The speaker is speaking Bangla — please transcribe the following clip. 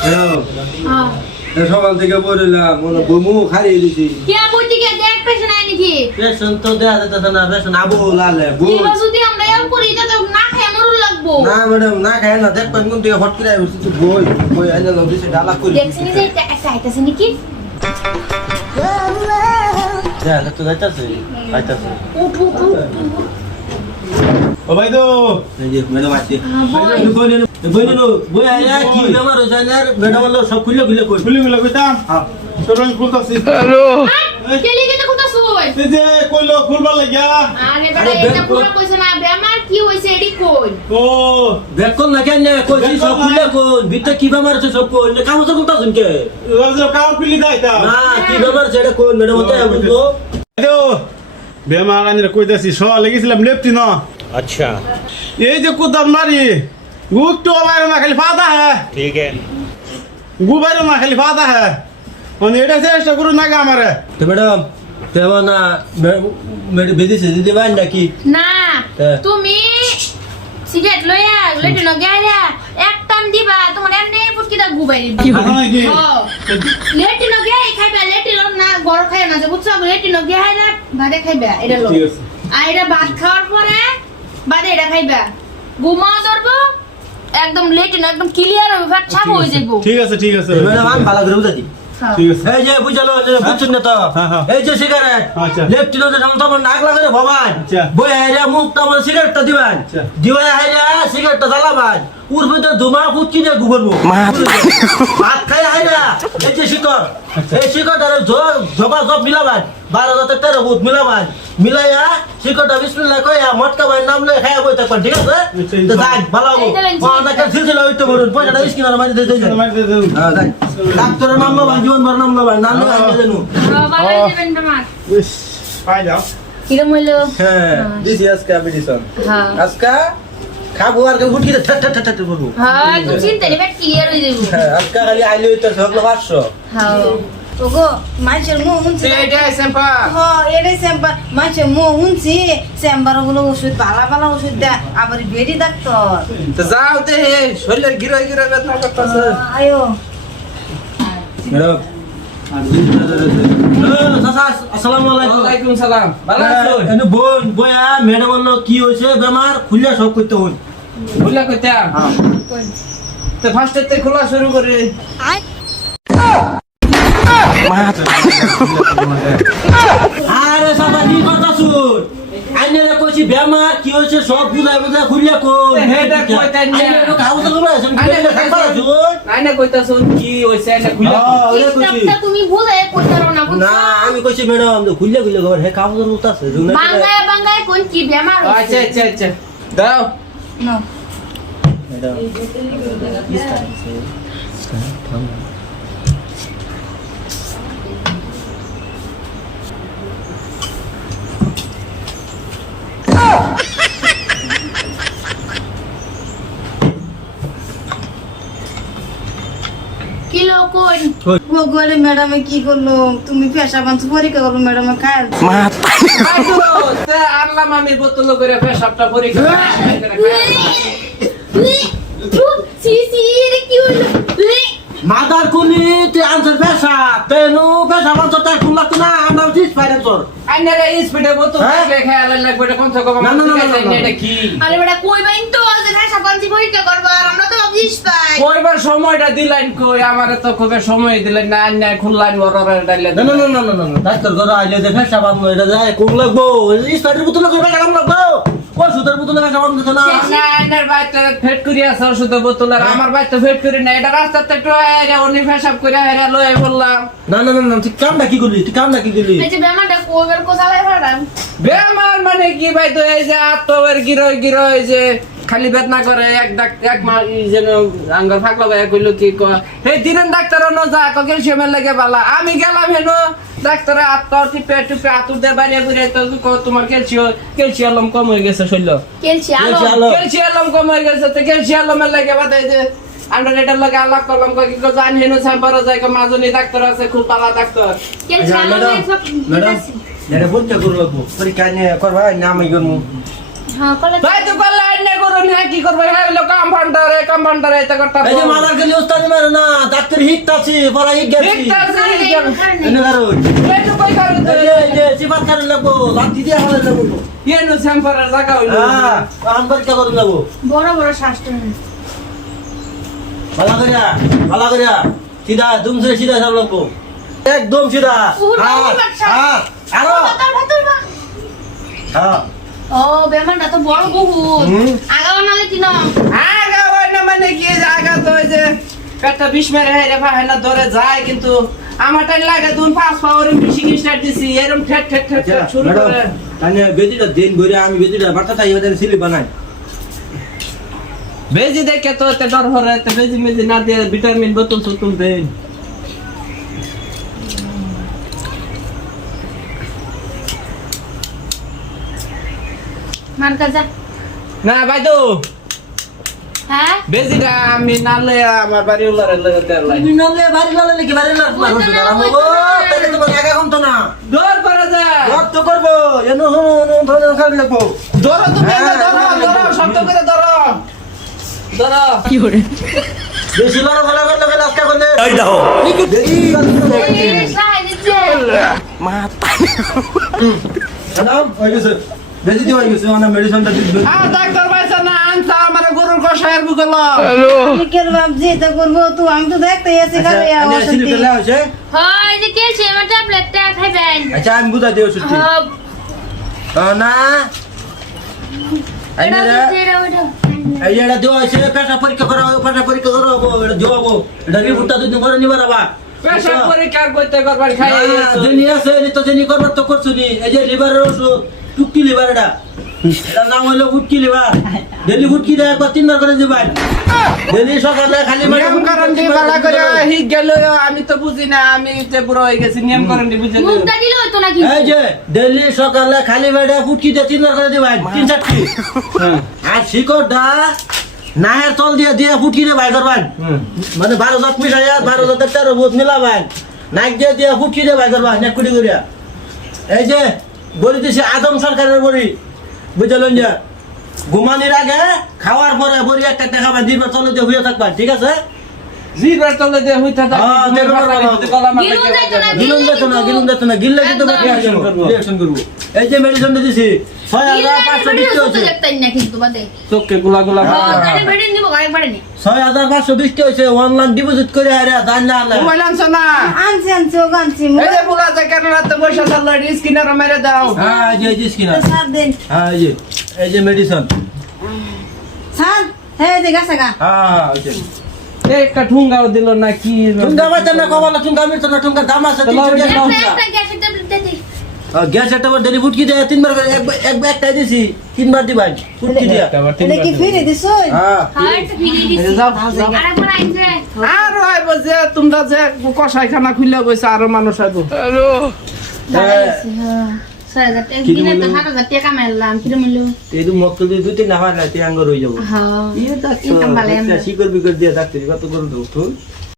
হ্যাঁ সকাল থেকে বললাম মনে বমু খাইয়ে দিছি কে বলতি কে দেখ পেছনে আই নাকি পেছন তো দেয়া যেতেছে না পেছন আবু লালে এবার যদি আমরা এম করি তা তো না খায় মরুল লাগবো না ম্যাডাম না খায় না দেখবেন কোন দিকে হট করে উঠছি তো বই বই আইনা লও দিছে ডালা করি দেখছিনি যে একটা আইতাছে নাকি যা তো যাইতাছে আইতাছে উঠ উঠ উঠ ও ভাই তো এই যে ম্যাডাম আসছে বই বই নো বই আইয়া কি আমার জানার ম্যাডাম বললো সব খুলে খুলে কই খুলি গুলো কইতাম হ্যাঁ সরং খুলতাছি কে লিখে তো কথা শুই এই যে কইলো খুলবার লাগিয়া আরে বেটা এটা পুরো কইছে না বেমার কি হইছে এডি কই ও দেখুন না কেন কইছি সব খুলে কোন ভিতরে কি বেমার আছে সব কোন কাম তো করতা শুনকে রোজ কাম খুলি দাইতা না কি বেমার সেটা কোন ম্যাডাম হতে বুঝলো তো বেমার আনিরা কইতাছি স লেগেছিলাম লেপটি না अच्छा এই যে কুদার মারি গুক তো বাইরে না খালি ফাদা হ্যাঁ ठीक है গু বাইরে না খালি ফাদা হ্যাঁ মানে এটা চেষ্টা করুন না আমারে তো ম্যাডাম তেমন না বেদিছে দিদি বান নাকি না হ্যাঁ। তুমি সিগারেট লইয়া লেটে ন গেয়া এক টান দিবা তোমার এমনি পুটকিটা গুবাই দিবা এখন নাকি লেটে ন গেয়া খাইবা লেটে না গড় খাই না যে বুঝছো লেটে ন গেয়া না ভাতে খাইবা এটা লো ঠিক আছে আর এটা ভাত খাওয়ার পরে বাদে এটা খাইবা ঘুমা ধরবো একদম লেটে না একদম ক্লিয়ার হবে ফ্যাট ছাপ হয়ে যাইবো ঠিক আছে ম্যাডাম আমি ভালো করে বুঝাতি ঠিক আছে এই যে বুঝালো বুঝছেন না তো হ্যাঁ, হ্যাঁ। এই যে সিগারেট আচ্ছা। লেফট ছিল যে সামনে তোমার নাক লাগালে ভবান আচ্ছা। বই হাইরা মুখটা আমার সিগারেটটা দিবেন আচ্ছা। দিওয়া হাইরা সিগারেটটা জ্বালাবান ওর ভিতরে ধুমা ফুটকি দিয়ে গুবরবো ভাত খাই হাইরা এই যে শিকড় এই শিকড় আর জবা জব মিলাবান 12,013 বুট মিলাবান মিলাইয়া শিকড়টা বিসমিল্লাহ কইয়া মটকা ভাই নাম লয়ে খাইয়া বই থাকবেন ঠিক আছে তো যাই ভালো হবো অনেক সিলসিলা হইতে বলুন পয়সাটা স্কিনার মারি দিয়ে দেন হ্যাঁ যাই ডাক্তারের নাম লবান জীবন ভর নাম লবান নাম লবান দেনু ভালো যাবেন তোমার ইস পাই যাও কিরম হইলো হ্যাঁ দিছি আজকে আমি দিছাম হ্যাঁ আজকে খাবো আর ফুটকি দিয়ে ঠট ঠট ঠট করবো হ্যাঁ একদম চিন্তা নেই ফ্যাট ক্লিয়ার হয়ে যাইবো হ্যাঁ আজকে খালি আইলে হইতে সকল 500 হ্যাঁ ওগো মাছের মুখ শুনছি এটাই স্যাম্পার মাছের মুখ শুনছি স্যাম্বার গুলো ওষুধ ভালো ভালো ওষুধ দেয় আবার বেরি ডাক্তার তো যাও দে শরীরের গিরয় গিরয় বেদনা করতেছে আয়ো ম্যাডাম আসসালামু আলাইকুম ওয়ালাইকুম সালাম ভালো আছো এনে বোন বয়া ম্যাডাম বললো কি হয়েছে বেমার খুললে সব করতে হই বুঝলা কইতা তো ফার্স্টে তে খোলা শুরু করে আরে সাদা কি কথা শুন আইনে কইছি বেমার কি হয়েছে সব বুঝাই বুঝাই খুললে কোন হেডা কইতা না। খাওয়া তো করে আছেন আইনে খাবার শুন আইনা কইতাছ কি হইছে আইনা খুলা ওরে কইছি একটা তুমি বুঝাই কইতে পারো না বুঝছো না আমি কইছি ম্যাডাম খুললে খুললে খবর হে খাওয়া তো উতাছে বাঙ্গায় বাঙ্গায় কোন কি বেমার আচ্ছা আচ্ছা আচ্ছা দাও না ম্যাডাম কিলো কোন ও গলে ম্যাডামে কি করলো তুমি পেশা বাঞ্চ পরীক্ষা করলো ম্যাডামে খায় আইতো তে আনলাম আমি বোতল করে পেশাবটা পরীক্ষা সি সি রে কি হইলো মাদার কুলি তুই আনসার পেশা তেনু পেশা বাঞ্চা তাই খুললা না আমরা দিস পাইরে তোর আইনা রে স্পিডে বোতল করে খেয়াল লাগবে এটা কোন থেকে না, না, না, না, না। এটা কি আরে বেটা কই বাইন তো আছে ভাষা পাঞ্চি পরীক্ষা করবা আর আমরা তো অফিস পাই কয়বার সময়টা দিলেন কই আমারে তো কবে সময় দিলেন না আইনা খুললান বড়রা ডাইলে না না না না না না না ডাক্তার ঘর আইলে যে পেশা বাঞ্চা এটা যায় কোন লাগবো স্টার্টের বোতল করে পেশা কাম লাগবো ও সুতার বোতল পেশা বাঞ্চা না না আইনার বাইতে ফেট করি আছে ওষুধ বোতল আর আমার বাইতে ফেট করি না এটা রাস্তাতে একটু আইরা অনি পেশাব করে আইরা লয়ে বললাম না না না না তুই কামটা কি করলি তুই কামটা কি করলি এই যে বেমারটা কোবের কোসালাই ফাড়াম বেমার মানে কি ভাই তো এই যে আত্মবের গিরয় গিরয় যে খালি বেদনা করে এক মাস যেন আঙ্গর ফাঁকলা ভাই কইলো কি কয় হে দিনেন ডাক্তার ন যা ক্যালসিয়ামের লাগে বালা আমি গেলাম হেন ডাক্তারে আত্মা টিপে টিপে আতুর দে বাইরে ঘুরে তো তোমার ক্যালসিয়াম কম হয়ে গেছে শরীর কেলছি আলো ক্যালসিয়াম কম হয়ে গেছে তো ক্যালসিয়ামের লাগে বাদে যে আমরা এটার লাগে আলাপ করলাম কি জান হেন সাম্বার যায় মাজনি ডাক্তার আছে খুব ভালো ডাক্তার কেলছি আলো সব ম্যাডাম এটা বলতে করব পরীক্ষা নিয়ে করবা নাম ইগনু হ্যাঁ কলে ভাই তো করলে আইনা করো না কি করবে হ্যাঁ হলো কম্পাউন্ডারে এটা করতে এই যে মাদার গলি ওস্তাদ মারে না তোর হিকতাছি পড়া হিক গেছি এনে কারণ এই যে সিবাত কারণ লাগবো লাঠি দিয়ে হালে লাগবো এনো স্যাম্পারের জায়গা হইলো হ্যাঁ আনবার কি করুন লাগবো বড় বড় শাস্ত্র ভালো করিয়া সিধা দুমসে সিধা সব লাগবো একদম সিধা হাত আরো হ্যাঁ ও বেমানটা তো বড় বহুত আগাও নালে তিন আগা হয় না মানে কি জায়গা তো ওই যে পেটটা বিষ মেরে হেরে ভাই না ধরে যায় কিন্তু আমার টাইম লাগে তুমি 5 পাওয়ার ফিশিং স্টার্ট দিছি এরকম ঠেট ঠেট ঠেট ঠেট শুরু করে মানে বেজিটা দিন ঘুরে আমি বেজিটা বাটা তাই ওদের সিলি বানাই বেজি দেখে তো তে ডর হরে তে বেজি মেজি না দিয়ে ভিটামিন বোতল সুতুল দেন মান কাজা না ভাই তো হ্যাঁ বেজিটা আমি নালে আমার বাড়ি উলারে লগে দেলাই তুমি নলে বাড়ি লালে কি বাড়ি লাল আমগো তাহলে তো জায়গা কম তো না ডর করে যা রক্ত করবো এনো হনো ধরে খালি লাগবো ধরো তুমি ধরো ধরো শব্দ করে ধরো ধরো বেশি লড়ো ভালো করলে গেলে আজকে করলে এই সাহায্য দিচ্ছে দাও হয়ে গেছে বেশি দিয়ে হয়ে গেছে মানে মেডিসিনটা দিবে ডাক্তার ভাইসা না আনছা আমার গরুর কষায়ের বুকল বিকেল ভাবছি তো করবো তো আমি তো দেখতে আছি খালি আচ্ছা অশান্তি। সিলি পেলা হইছে হয় যে কে সে আমার ট্যাবলেটটা খাইবেন আচ্ছা আমি বুঝা দিও সুতি না এই এটা না দিতে এটা এই এটা দেওয়া হয়েছে পেশা পরীক্ষা করা এটা দেওয়া হবো এটা রিপোর্টটা দুদিন করে নিবার আবার পেশা পরীক্ষা করতে করবার খাই যিনি আছে তো যিনি করবার তো করছুনি এই যে লিভারের ওষুধ টুকি লিভার এটা এটার নাম হলো ফুটকি লিভার ডেলি ফুটকি দেয় একবার 3 বার করে দিবেন ডেলি সকালে খালি নিয়ম কারণ দিয়ে বালা করে হি গেল আমি তো বুঝি না আমি যে বুড়ো হয়ে গেছি নিয়ম কারণ দিয়ে বুঝে নিও মুখটা দিলে হতো নাকি এই যে ডেলি সকালে খালি পেটে ফুটকি দিয়ে 3 বার করে দিবেন 3-4টি আর শিকড়টা নাহের তল দিয়ে দিয়ে ফুটকি দিয়ে বাইর করবেন মানে 12 জাত মিশাইয়া 12 জাতের 13 বুত মিলাবেন নাক দিয়ে দিয়ে ফুটকি দিয়ে বাইর করবেন এক কোটি করিয়া এই যে বলি দিছি আদম সরকারের বড়ি বুঝলেন যে ঘুমানির আগে খাওয়ার পরে বড়ি একটা দেখাবেন দিবার চলে দিয়ে হয়ে থাকবেন ঠিক আছে জিবার তলে দিয়ে হইতা হ্যাঁ, দেখো, গলা মাথা গিলুন যাইতো না। গিলুন যেত না গিললে কিন্তু একদম। রিঅ্যাকশন করবো এই যে মেডিসিনটা দিছি 6520 হয়েছে দেখতেন না কিন্তু বাদে চোখে গুলা গুলা তাহলে বেড়ে নিব একবারে নি 6520 হয়েছে অনলাইন ডিপোজিট করে আরে দান না আনলে মোবাইল আনছো না আনছি আনছি ও আনছি এই যে বুলা যে কেন রাতে বসে থাকলো স্ক্রিনার মেরে দাও হ্যাঁ এই যে স্কিন সার দিন হ্যাঁ এই যে মেডিসিন সার হ্যাঁ যে গাছা গা হ্যাঁ এই যে একটা ঠুঙ্গাও দিল না কি টুঙ্গা বাচ্চা না কবালা টুঙ্গা মির্চ না টুঙ্গা দাম আছে 300 একটা গ্যাসের ট্যাবলেট দিতে গ্যাস একটা ডেলি ফুটকি দেয় 3 বার করে একটাই দিছি 3 বার দিবাই ফুটকি দিয়া এটা কি ফিরে দিছো হ্যাঁ হয় তো ফিরে দিছি যাও আরেকবার আইছে আর হয় বসে তোমরা যে কষাইখানা খুলে বসে আরো মানুষ আইবো দাঁড়াইছি হ্যাঁ 6000 টাকা দিনে তো 7000 টাকা কামাইলাম কি মিললো এই তো মক্কল দিয়ে 2-3 না হয় না তে আঙ্গ রই যাব হ্যাঁ এই তো ইনকাম ভালো শিকর বিকর দিয়ে ডাক্তারি কত করে দাও তো